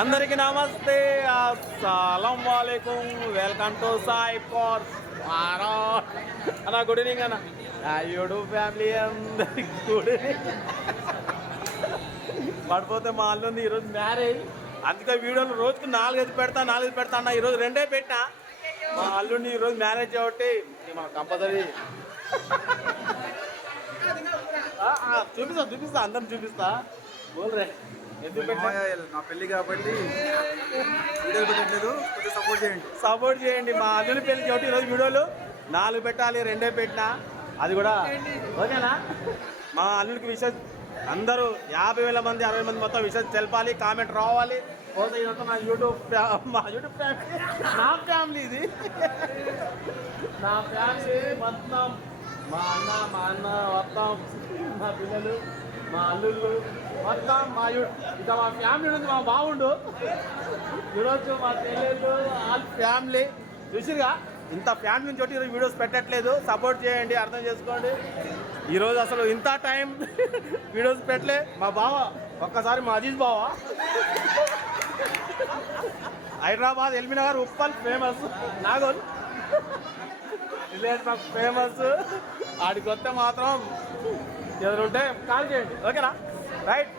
అందరికీ నమస్తే. అస్సలం వాలేకుం వెల్కమ్ టు సాయి ఫార్ అన్న గుడ్ ఈవినింగ్ అన్న. యూట్యూబ్ ఫ్యామిలీ అందరికి గుడ్ ఈవినింగ్ పడిపోతే మా అల్లుంది ఈరోజు మ్యారేజ్ అందుకే వీడియోలు రోజుకు నాలుగైదు పెడతా నాలుగైదు పెడతా అన్న. ఈరోజు రెండే పెట్టా మా అల్లుడిని ఈరోజు మ్యారేజ్ కాబట్టి మా కంపల్సరీ చూపిస్తా చూపిస్తా అందరిని చూపిస్తా. నా పెళ్ళి కాబట్టి వీడియోలు పెట్టట్లేదు. కొంచెం సపోర్ట్ చేయండి. సపోర్ట్ చేయండి. మా అల్లుని పెళ్ళి కాబట్టి ఈరోజు వీడియోలు. నాలుగు పెట్టాలి రెండే పెట్టినా. అది కూడా ఓకేనా? మా అల్లుడికి విషయం అందరూ యాభై వేల మంది అరవై మంది మొత్తం విషయం తెలపాలి కామెంట్ రావాలి. పోతే ఇదంతా నా యూట్యూబ్ మా యూట్యూబ్ ఫ్యామిలీ నా ఫ్యామిలీ ఇది. నా ఫ్యామిలీ మొత్తం మా అన్న మా అన్న మొత్తం మా పిల్లలు మా అల్లుళ్ళు మొత్తం మా ఇంత ఇక మా ఫ్యామిలీ నుంచి మా బాగుండు ఈరోజు మా చెల్లెళ్ళు ఆల్ ఫ్యామిలీ చూసిరుగా ఇంత ఫ్యామిలీ నుంచి ఒకటి ఈరోజు వీడియోస్ పెట్టట్లేదు. సపోర్ట్ చేయండి అర్థం చేసుకోండి. ఈరోజు అసలు ఇంత టైం వీడియోస్ పెట్టలే. మా బావ ఒక్కసారి మా అజీజ్ బావ. హైదరాబాద్ ఎల్మినగర్ ఉప్పల్ ఫేమస్ నాగోల్. విలేజ్ మాకు ఫేమస్ ఆడికి వస్తే మాత్రం ఎదురుంటే ఉంటే కాల్ చేయండి. ఓకేనా? రైట్